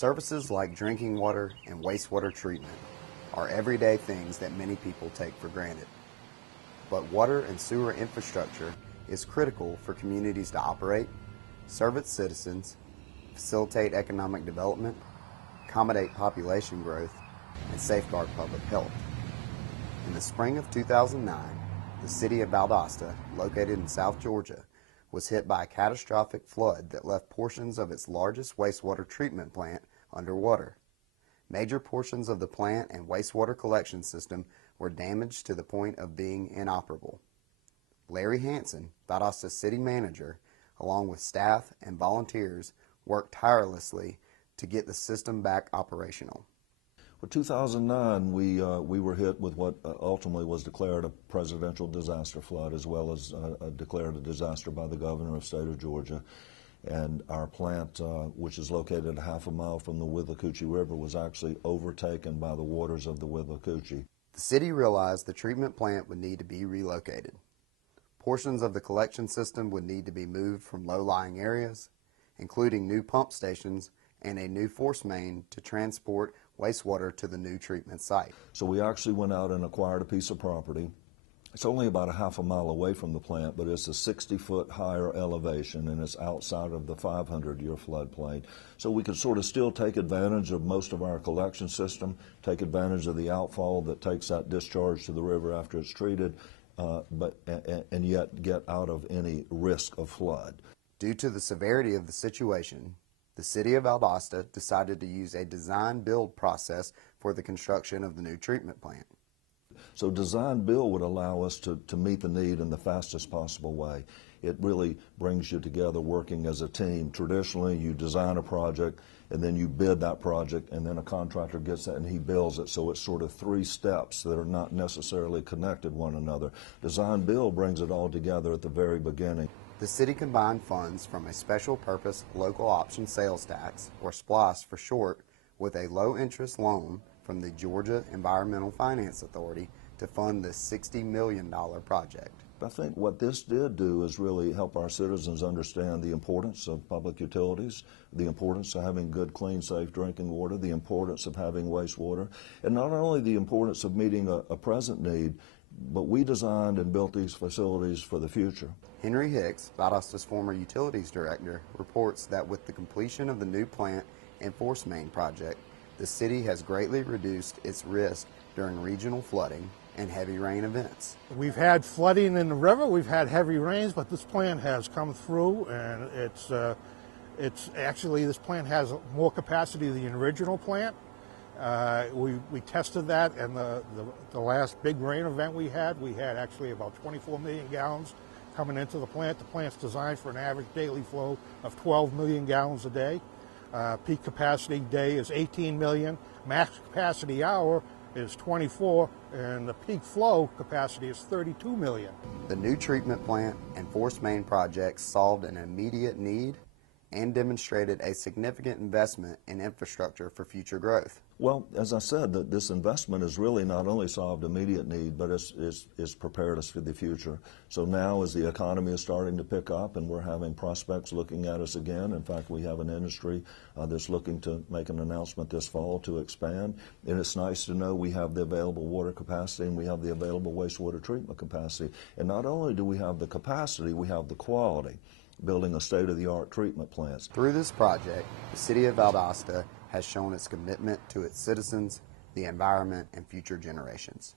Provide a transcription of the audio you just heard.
Services like drinking water and wastewater treatment are everyday things that many people take for granted. But water and sewer infrastructure is critical for communities to operate, serve its citizens, facilitate economic development, accommodate population growth, and safeguard public health. In the spring of 2009, the city of Valdosta, located in South Georgia, was hit by a catastrophic flood that left portions of its largest wastewater treatment plant underwater. Major portions of the plant and wastewater collection system were damaged to the point of being inoperable. Larry Hansen, Valdosta city manager, along with staff and volunteers, worked tirelessly to get the system back operational. In 2009, we were hit with what ultimately was declared a presidential disaster flood, as well as declared a disaster by the governor of the state of Georgia. And our plant, which is located a half a mile from the Withlacoochee River, was actually overtaken by the waters of the Withlacoochee. The city realized the treatment plant would need to be relocated. Portions of the collection system would need to be moved from low-lying areas, including new pump stations and a new force main to transport wastewater to the new treatment site. So we actually went out and acquired a piece of property. It's only about a half a mile away from the plant, but it's a 60-foot higher elevation, and it's outside of the 500-year floodplain. So we could sort of still take advantage of most of our collection system, take advantage of the outfall that takes that discharge to the river after it's treated, and yet get out of any risk of flood. Due to the severity of the situation, the city of Valdosta decided to use a design-build process for the construction of the new treatment plant. So design-build would allow us to meet the need in the fastest possible way. It really brings you together working as a team. Traditionally, you design a project, and then you bid that project, and then a contractor gets that and he builds it. So it's sort of three steps that are not necessarily connected one another. Design-build brings it all together at the very beginning. The city combined funds from a special purpose local option sales tax, or SPLOST for short, with a low-interest loan from the Georgia Environmental Finance Authority to fund this $60 million project. I think what this did do is really help our citizens understand the importance of public utilities, the importance of having good, clean, safe drinking water, the importance of having wastewater, and not only the importance of meeting a present need, but we designed and built these facilities for the future. Henry Hicks, Valdosta's former utilities director, reports that with the completion of the new plant and force main project, the city has greatly reduced its risk during regional flooding and heavy rain events. We've had flooding in the river, we've had heavy rains, but this plant has come through, and it's actually, this plant has more capacity than the original plant. We tested that, and the last big rain event we had actually about 24 million gallons coming into the plant. The plant's designed for an average daily flow of 12 million gallons a day. Peak capacity day is 18 million. Max capacity hour is 24, and the peak flow capacity is 32 million. The new treatment plant and force main projects solved an immediate need and demonstrated a significant investment in infrastructure for future growth. Well, as I said, this investment has really not only solved immediate need, but it's prepared us for the future. So now as the economy is starting to pick up and we're having prospects looking at us again, in fact, we have an industry that's looking to make an announcement this fall to expand. And it's nice to know we have the available water capacity and we have the available wastewater treatment capacity. And not only do we have the capacity, we have the quality, building a state-of-the-art treatment plants. Through this project, the city of Valdosta has shown its commitment to its citizens, the environment, and future generations.